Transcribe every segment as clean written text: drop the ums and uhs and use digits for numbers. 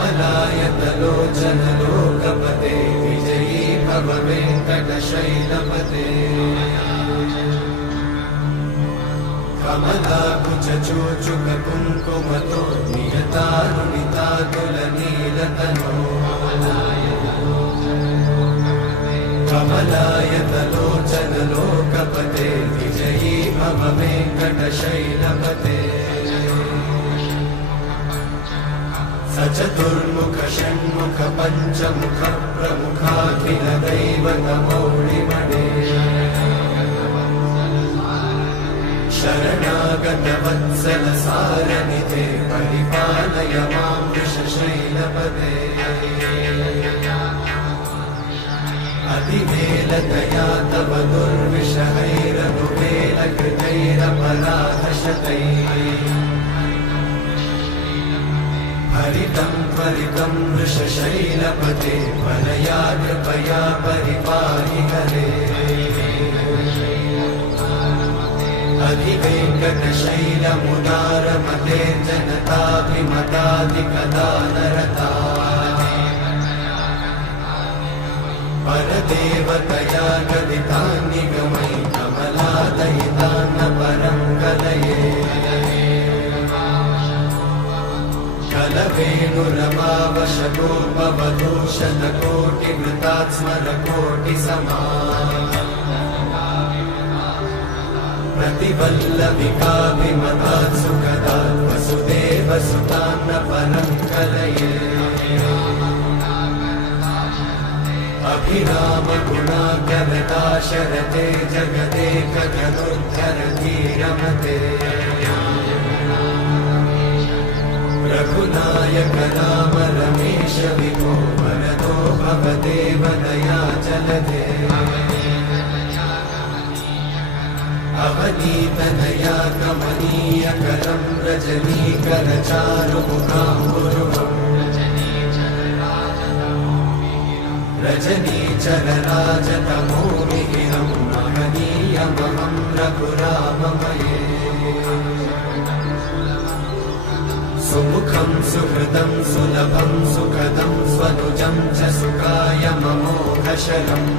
कमलायतलोचनलोकपते विजयी भव वेङ्कटशैलपते कमलाकुचूचुककुङ्कुमतो नियतारुणितातुलनीलतनो कमलायतलोचनलोकपते विजयी भव वेङ्कटशैलपते सचतुर्मुख षण्मुख पञ्चमुख प्रमुखाखिल दैवतमौलिमणे शरणागत वत्सल सारनिधे परिपालय मां वृषशैलपते अधिवेलतया तव दुर्विषहैरनुवेलकृतैरपराधशतैः हरितं त्वरितं वृषशैलपते वरया कृपया परिपाहि हरे अधिवेङ्कटशैलमुदारमते जनताभिमताधिकदानरता परदेवतया गदितान्निगमै कमलादयितान्न परं कलये कलवेणुरमावशतोपवधूषणकोटिवृतात् स्मरकोटिसमा प्रतिवल्लविकाभिमतात् सुखदात् वसुदेवसुतान्न परं कलये अभिरामगुणाकरदाशरथे जगदेकजनोद्धरति रमते रघुनायक राम रमेश विभो वरदो भवदेव दयाचलधे अवनीतनया कमनीयकरं रजनीकरचारुमुखाम्बुरुहम् रजनीचरराजतमोमिहिरं महनीयमहं रघुराममये सुमुखं सुहृदं सुलभं सुखदं स्वनुजं च सुखायममोघशरम्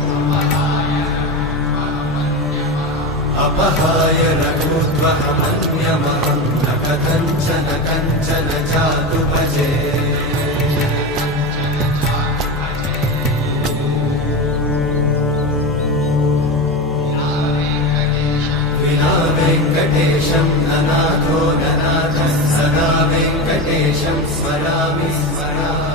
अपहाय रघुत्वहमन्यमहं न कथञ्चन कञ्चन जातु भजे विना वेङ्कटेशं ननाथो ननाथः सदा वेङ्कटेशं स्मरामि स्मरामि